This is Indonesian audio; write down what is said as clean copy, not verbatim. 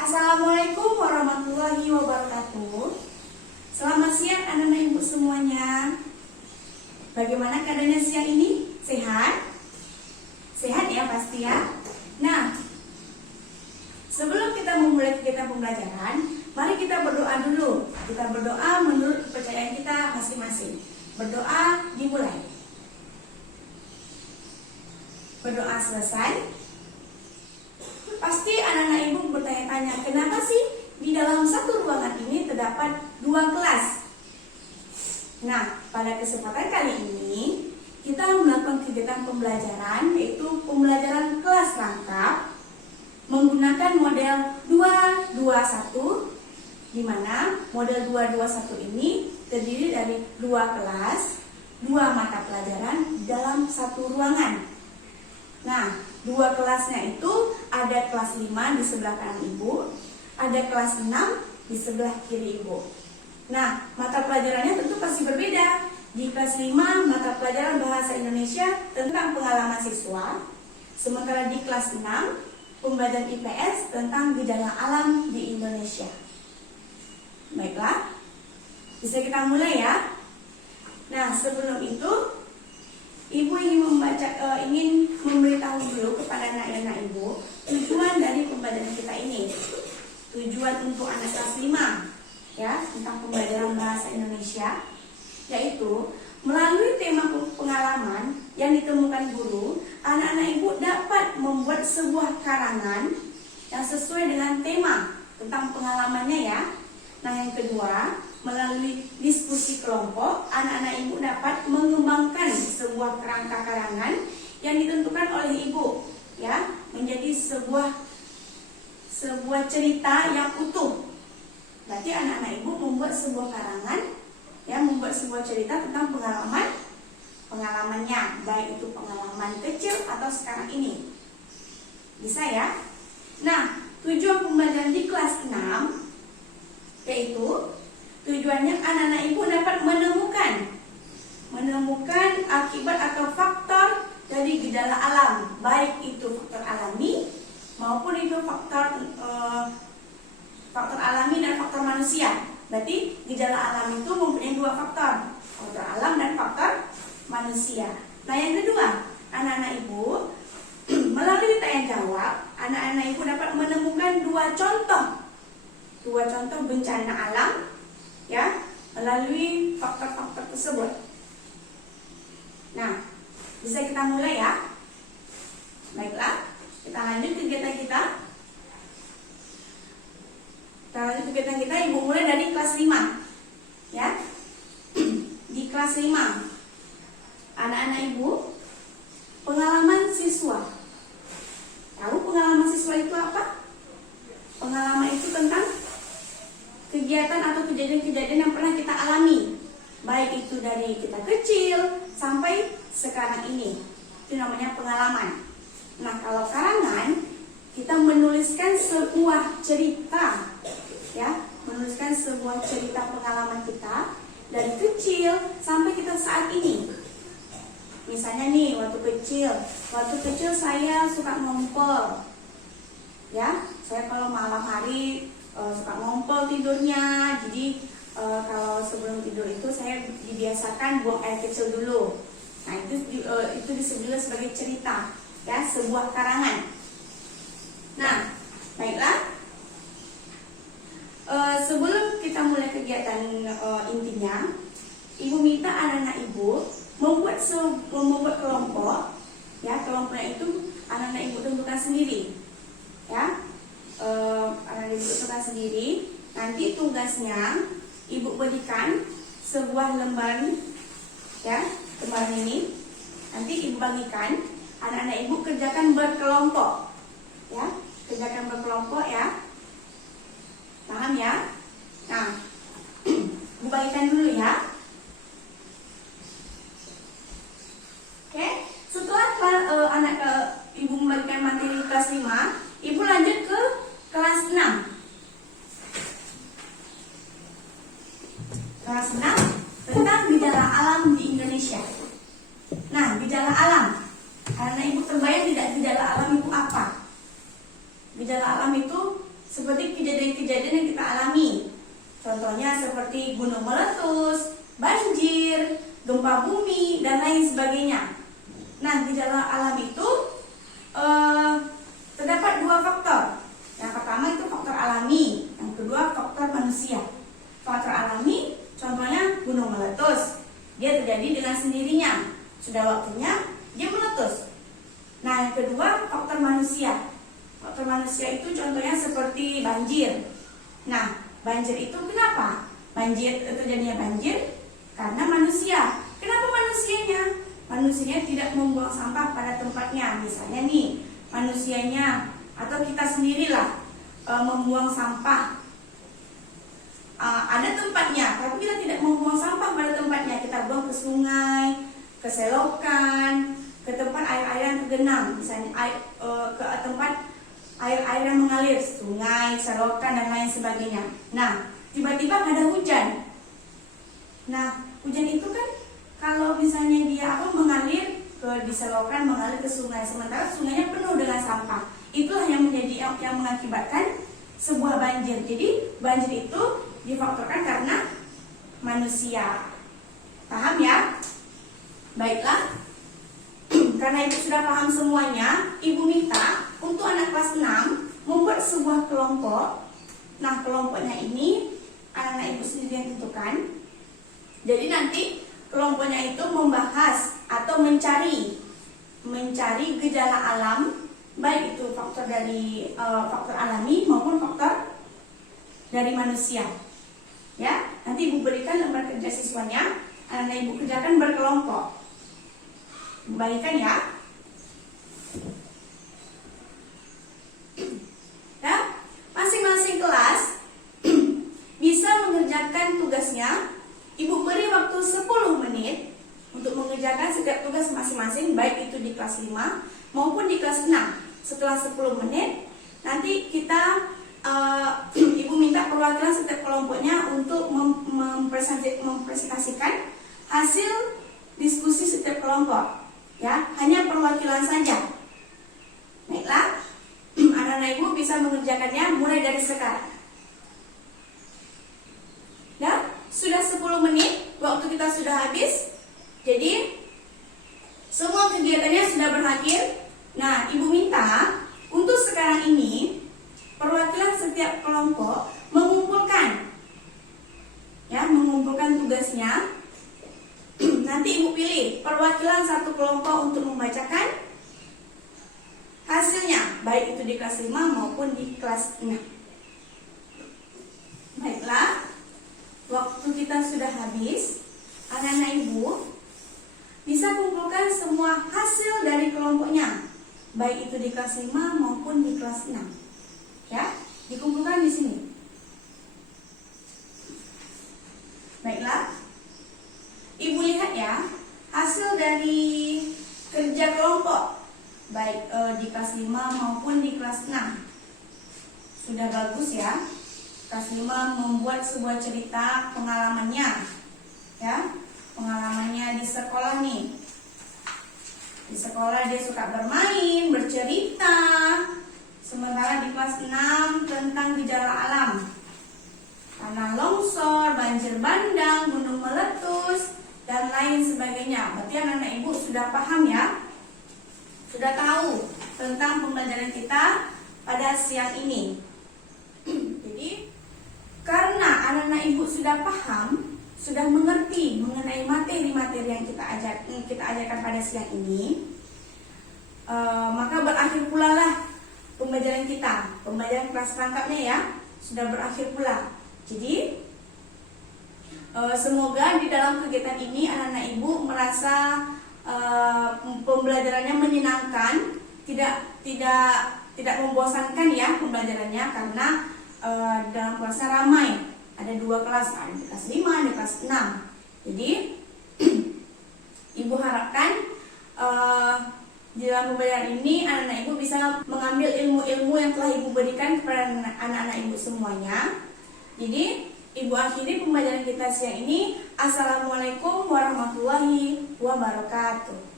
Assalamualaikum warahmatullahi wabarakatuh. Selamat siang anak-anak ibu semuanya. Bagaimana keadaannya siang ini? Sehat? Sehat ya pasti ya. Nah, sebelum kita memulai kegiatan pembelajaran, mari kita berdoa dulu. Kita berdoa menurut kepercayaan kita masing-masing. Berdoa dimulai. Berdoa selesai. Pasti anak-anak ibu bertanya-tanya, kenapa sih di dalam satu ruangan ini terdapat dua kelas? Nah, pada kesempatan kali ini kita melakukan kegiatan pembelajaran, yaitu pembelajaran kelas rangkap menggunakan model 221, di mana model 221 ini terdiri dari dua kelas, dua mata pelajaran dalam satu ruangan. Nah, dua kelasnya itu ada kelas 5 di sebelah kanan ibu, ada kelas 6 di sebelah kiri ibu. Nah, mata pelajarannya tentu pasti berbeda. Di kelas 5 mata pelajaran bahasa Indonesia tentang pengalaman siswa, sementara di kelas 6 pembelajaran IPS tentang gejala alam di Indonesia. Baiklah, bisa kita mulai ya. Nah, sebelum itu Ibu ingin memberitahu dulu kepada anak-anak ibu tujuan dari pembelajaran kita ini. Tujuan untuk anak kelas 5 ya, tentang pembelajaran bahasa Indonesia, yaitu melalui tema pengalaman yang ditemukan guru, anak-anak ibu dapat membuat sebuah karangan yang sesuai dengan tema tentang pengalamannya ya. Nah, yang kedua, melalui diskusi kelompok, anak-anak ibu dapat mengembangkan sebuah kerangka karangan yang ditentukan oleh ibu, ya, menjadi sebuah cerita yang utuh. Berarti anak-anak ibu membuat sebuah karangan, ya, membuat sebuah cerita tentang pengalamannya, baik itu pengalaman kecil atau sekarang ini. Bisa ya? Nah, tujuan pembelajaran di kelas 6 yaitu tujuannya anak-anak ibu dapat menemukan akibat atau faktor dari gejala alam, baik itu faktor alami maupun itu faktor alami dan faktor manusia. Berarti gejala alam itu mempunyai dua faktor alam dan faktor manusia. Nah, yang kedua, anak-anak ibu melalui tanya jawab, anak-anak ibu dapat menemukan dua contoh bencana alam, ya, melalui faktor-faktor tersebut. Nah, bisa kita mulai ya. Baiklah, kita lanjut kegiatan kita. Ibu mulai dari kelas 5, ya. Di kelas 5, anak-anak ibu, pengalaman siswa. Tahu pengalaman siswa itu apa? Pengalaman itu tentang kegiatan atau kejadian-kejadian yang pernah kita alami, baik itu dari kita kecil sampai sekarang ini. Itu namanya pengalaman. Nah, kalau karangan, kita menuliskan sebuah cerita, ya, menuliskan sebuah cerita pengalaman kita dari kecil sampai kita saat ini. Misalnya nih, waktu kecil saya suka ngompol, ya. Saya kalau malam hari suka ngompol tidurnya, jadi kalau sebelum tidur itu saya dibiasakan buang air kecil dulu. Nah, itu disebut sebagai cerita, ya, sebuah karangan. Nah, baiklah, sebelum kita mulai kegiatan intinya, ibu minta anak-anak ibu membuat kelompok, ya. Kelompoknya itu anak-anak ibu tentukan sendiri, ya. Anak ibu tentukan sendiri. Nanti tugasnya ibu berikan sebuah lembaran, ya, lembaran ini. Nanti ibu bagikan, anak-anak ibu kerjakan berkelompok, ya, kerjakan berkelompok ya. Paham ya? Nah, ibu bagikan dulu ya. Oke, setelah ibu membagikan materi kelas 5, ibu lanjut ke kelas 6. Kelas 6 tentang gejala alam di Indonesia. Nah, gejala alam. Karena ibu terbayang tidak gejala alam itu apa? Gejala alam itu seperti kejadian-kejadian yang kita alami. Contohnya seperti gunung meletus, banjir, gempa bumi, dan lain sebagainya. Nah, gejala alam itu terdapat dua faktor. Yang pertama itu faktor alami, yang kedua faktor manusia. Faktor alami, contohnya gunung meletus, dia terjadi dengan sendirinya, sudah waktunya dia meletus. Nah, yang kedua faktor manusia. Faktor manusia itu contohnya seperti banjir. Nah, banjir itu kenapa? Terjadinya banjir karena manusia. Kenapa manusianya? Manusianya tidak membuang sampah pada tempatnya. Misalnya nih, manusianya atau kita sendirilah membuang sampah. Ada tempatnya, tapi kita tidak membuang sampah pada tempatnya. Kita buang ke sungai, ke selokan, ke tempat air-air yang tergenang. Misalnya ke tempat air-air yang mengalir, sungai, selokan, dan lain sebagainya. Nah, tiba-tiba ada hujan. Nah, hujan itu kan kalau misalnya dia mengalir di selokan, mengalir ke sungai, sementara sungainya penuh dengan sampah. Itulah yang mengakibatkan sebuah banjir. Jadi banjir itu difaktorkan karena manusia. Paham ya? Baiklah. Karena ibu sudah paham semuanya, ibu minta untuk anak kelas 6 membuat sebuah kelompok. Nah, kelompoknya ini anak-anak ibu sendiri yang tentukan. Jadi nanti kelompoknya itu membahas atau mencari gejala alam, baik itu faktor dari faktor alami maupun faktor dari manusia. Ya, nanti ibu berikan lembar kerja siswanya, anak-anak ibu kerjakan berkelompok. Bagikan ya. Ya, masing-masing kelas bisa mengerjakan tugasnya. Ibu beri waktu 10 menit untuk mengerjakan setiap tugas masing-masing, baik itu di kelas 5 maupun di kelas 6. Setelah 10 menit, nanti kita ibu minta perwakilan setiap kelompoknya untuk mempresentasikan hasil diskusi setiap kelompok. Ya, hanya perwakilan saja. Baiklah, anak-anak ibu bisa mengerjakannya mulai dari sekarang. Ya, sudah 10 menit, waktu kita sudah habis. Jadi, semua kegiatannya sudah berakhir. Nah, ibu minta untuk sekarang ini perwakilan setiap kelompok mengumpulkan tugasnya. Nanti ibu pilih perwakilan satu kelompok untuk membacakan hasilnya, baik itu di kelas 5 maupun di kelas 6. Baiklah, waktu kita sudah habis. Anak-anak ibu bisa kumpulkan semua hasil dari kelompoknya, baik itu di kelas 5 maupun di kelas 6. Ya, dikumpulkan di sini. Baiklah, ibu lihat ya, hasil dari kerja kelompok baik di kelas 5 maupun di kelas 6. Sudah bagus ya. Kelas 5 membuat sebuah cerita pengalamannya. Ya, pengalamannya di sekolah nih. Di sekolah dia suka bermain, bercerita. Sementara di kelas 6 tentang gejala alam. Tanah longsor, banjir bandang, gunung meletus, dan lain sebagainya. Berarti anak-anak ibu sudah paham ya? Sudah tahu tentang pembelajaran kita pada siang ini. Jadi, karena anak-anak ibu sudah paham, sudah mengerti mengenai materi-materi yang kita ajarkan pada siang ini, maka berakhir pula lah pembelajaran kita. Pembelajaran kelas rangkapnya ya, sudah berakhir pula. Jadi, semoga di dalam kegiatan ini anak-anak ibu merasa pembelajarannya menyenangkan, tidak membosankan ya pembelajarannya, karena dalam kelasnya ramai. Ada 2 kelas, ada di kelas 5, ada di kelas 6. Jadi ibu harapkan di dalam pembelajaran ini anak-anak ibu bisa mengambil ilmu-ilmu yang telah ibu berikan kepada anak-anak ibu semuanya. Jadi ibu akhiri pembelajaran kita siang ini. Assalamualaikum warahmatullahi wabarakatuh.